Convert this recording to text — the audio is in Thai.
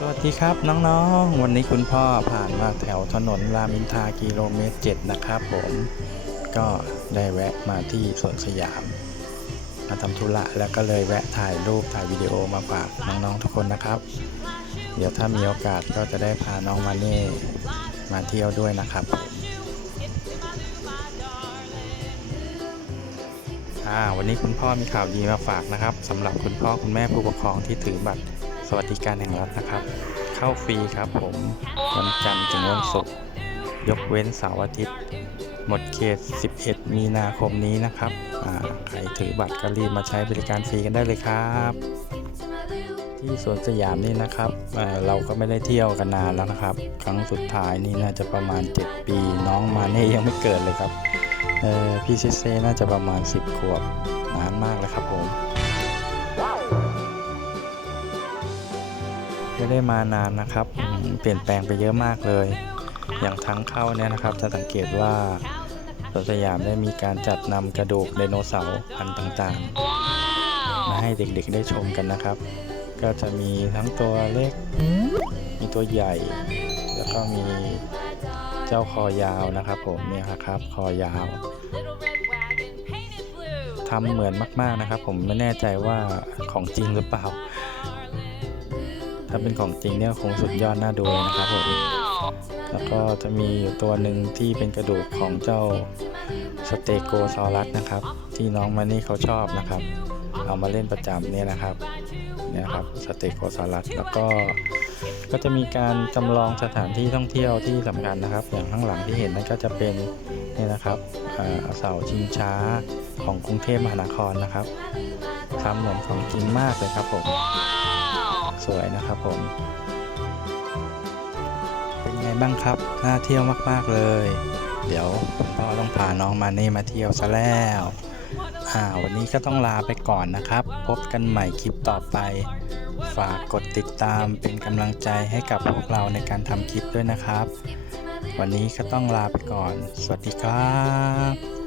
สวัสดีครับน้องๆ วันนี้คุณพ่อผ่านมาแถวถนนรามอินทากิโลเมตร7นะครับผมก็ได้แวะมาที่สวนสยาม มาทำธุระแล้วก็เลยแวะถ่ายรูปถ่ายวิดีโอมาฝากน้องๆทุกคนนะครับ เดี๋ยวถ้ามีโอกาสก็จะได้พาน้องมาเน่มาเที่ยวด้วยนะครับอ่าวันนี้คุณพ่อมีข่าวดีมาฝากนะครับสำหรับคุณพ่อคุณแม่ผู้ปกครองที่ถือบัตร สวัสดิการแห่งรัฐนะครับ เข้าฟรีครับผม วันจันทร์ถึงวันศุกร์ยกเว้นเสาร์อาทิตย์ หมดเขต 11 มีนาคมนี้นะครับใครถือบัตรก็รีบมาใช้บริการฟรีกันได้เลยครับ ที่สวนสยามนี่นะครับเเราก็ไม่ได้เที่ยวกันนานแล้วนะครับ ครั้งสุดท้ายนี่น่าจะประมาณ 7 ปี น้องมาเน่ยังไม่เกิดเลยครับพี่เซเซน่าจะประมาณ 10 ขวบนานมากเลยครับผม ไม่ได้มานานนะครับ เปลี่ยนแปลงไปเยอะมากเลย อย่างทางเข้าเนี่ยนะครับ จะสังเกตว่าสวนสยามได้มีการจัดนำกระดูกไดโนเสาร์พันธุ์ต่างๆ มาให้เด็กๆได้ชมกันนะครับ ก็จะมีทั้งตัวเล็ก มีตัวใหญ่ แล้วก็มีเจ้าคอยาวนะครับผมเนี่ยครับคอยาวทำเหมือนมากๆนะครับ ผมไม่แน่ใจว่าของจริงหรือเปล่า ถ้าเป็นของจริงเนี่ยคงสุดยอดน่าดูเลยนะครับผมแล้วก็จะมีอยู่ตัวหนึ่งที่เป็นกระดูกของเจ้าสเตโกซอรัสนะครับ ที่น้องมานี่เขาชอบนะครับ เอามาเล่นประจำเนี่ยนะครับเนี่ยครับสเตโกซอรัสแล้วก็ก็จะมีการจำลองสถานที่ท่องเที่ยวที่สำคัญนะครับ อย่างข้างหลังที่เห็นนั่นก็จะเป็นเนี่ยนะครับอ่าเสาชิงช้าของกรุงเทพมหานครนะครับทำเหมือนของจริงมากเลยครับผม สวยนะครับผม เป็นไงบ้างครับ น่าเที่ยวมาก ๆ เลย เดี๋ยวคุณพ่อต้องพาน้องมาเน่มาเที่ยวซะแล้วอ่าวันนี้ก็ต้องลาไปก่อนนะครับ พบกันใหม่คลิปต่อไป ฝากกดติดตามเป็นกำลังใจให้กับพวกเราในการทำคลิปด้วยนะครับ วันนี้ก็ต้องลาไปก่อน สวัสดีครับ